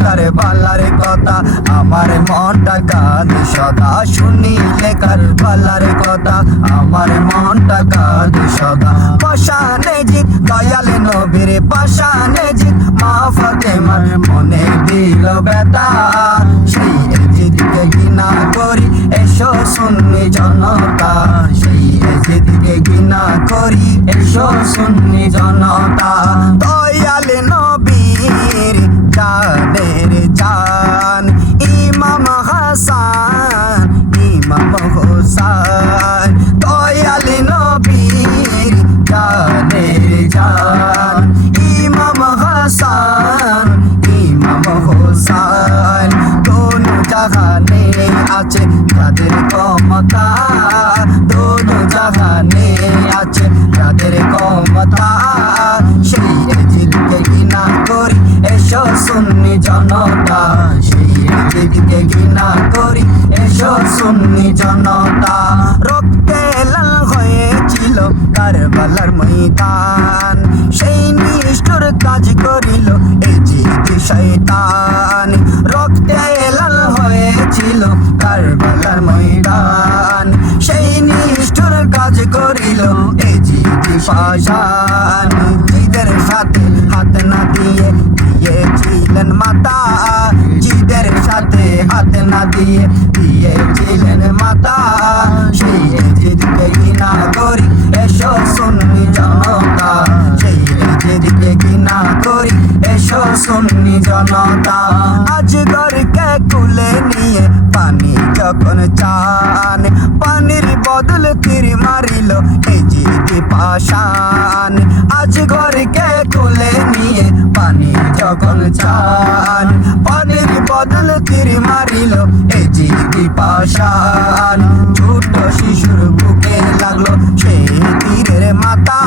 কারবালার কথা আমার মনটা কাঁদে সদা শুনিলে কারবালার কথা আমার মনটা কাঁদে সদা পাশানে জিত দয়াল নবীর পাশানে জিত মা ফাতেমার মনে দিল ব্যথা সেই জিদকে ঘৃণা করি এসো সুন্নি জনতা সেই জিদকে ঘৃণা করি এসো সুন্নি জনতা দয়াল নবীর জানের জান ইমাম হাসান ইমাম হোসেন দয়াল নবীর জানের জান ইমাম হাসান ইমাম হোসেন দোনো জাহানে আছে যাদের ক্ষমতা দোনো জাহানে আছে যাদের ক্ষমতা সেই জিদকে ঘৃণা করি এসো সুন্নি জনতা সেই জিদকে ঘৃণা করি এসো সুন্নি জনতা রক্তে লাল হয়েছিল কারবালার ময়দান সেই নিষ্ঠুর কাজ করিল এই জিদ শয়তান রক্তে লাল হয়েছিল কারবালার ময়দান সেই নিষ্ঠুর কাজ করিল এই জিদ পাশান জিদের সাথে হাত না দিয়ে দিয়েছিলেন মাতা জিদের সাথে হাত না দিয়ে দিয়েছিলেন মাতা সেই জিদকে ঘৃণা করি এসো সুন্নি জনতা সেই জিদকে ঘৃণা করি এসো সুন্নি জনতা আজগরকে কুলে নিয়ে পানি যখন চান পানির বদল তীর মারিল এই জিদ পাশান আজগরকে কুলে নিয়ে পানি যখন চান পানির বদল তীর মারিল এই জিদ পাশান ছোট শিশুর বুকে লাগলো সেই তীরের মাথা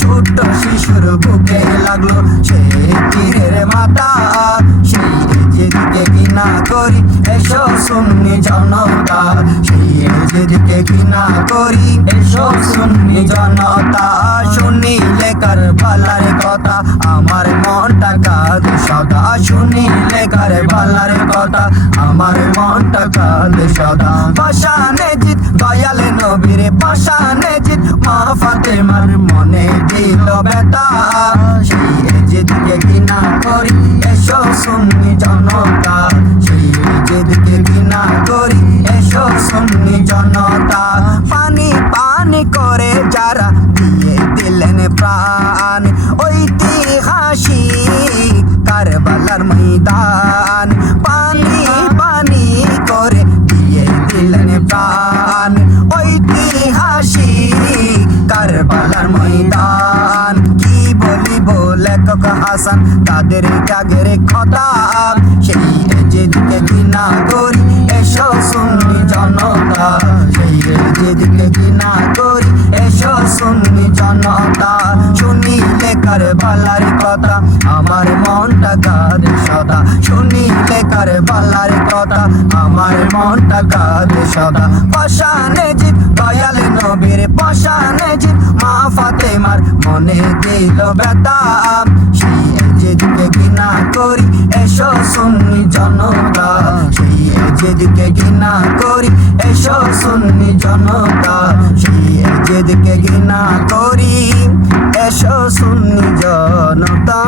ছোট শিশুর বুকে লাগলো সেই তীরের মাথা সেই জিদকে ঘৃণা করি এসো সুন্নি জনতা সেই জিদকে ঘৃণা করি এসো সুন্নি জনতা শুনিলে কারবালার কথা আমার মনটা কাঁদে সদা শুনিলে কারবালার কথা আমার মনটা কাঁদে সদা পাশানে জিত দয়াল নবীর পাশানে জিত মা ফাতেমার মনে দিল ব্যথা সেই জিদকে ঘৃণা করি এসো সুন্নি জনতা সেই জিদকে ঘৃণা করি এসো সুন্নি জনতা পানি পানি করে যারা দিয়ে দিলেন প্রাণ ঐতিহাসিক কারবালার ময়দান পানি পানি করে দিয়ে দিলেন প্রাণ ঐতিহাসিক কারবালার ময়দান কি বলিব লেখক হাসান তাদের ত্যাগের কথা সেই জিদকে ঘৃণা করি এসো সুন্নি জনতা সেই জিদকে ঘৃণা করি এসো সুন্নি জনতা শুনিলে কারবালার কথা আমার মনটা কাঁদে সদা শুনিলে কারবালার কথা আমার মনটা কাঁদে সদা পাশানে জিদ দয়াল নবীর পাশানে জিদ মা ফাতেমার মনে দিল ব্যথা সেই জিদকে ঘৃণা করি এসো সুন্নি জনতা সেই জিদকে ঘৃণা করি এসো সুন্নি জনতা সেই জিদকে ঘৃণা করি এসো সুন্নি জনতা।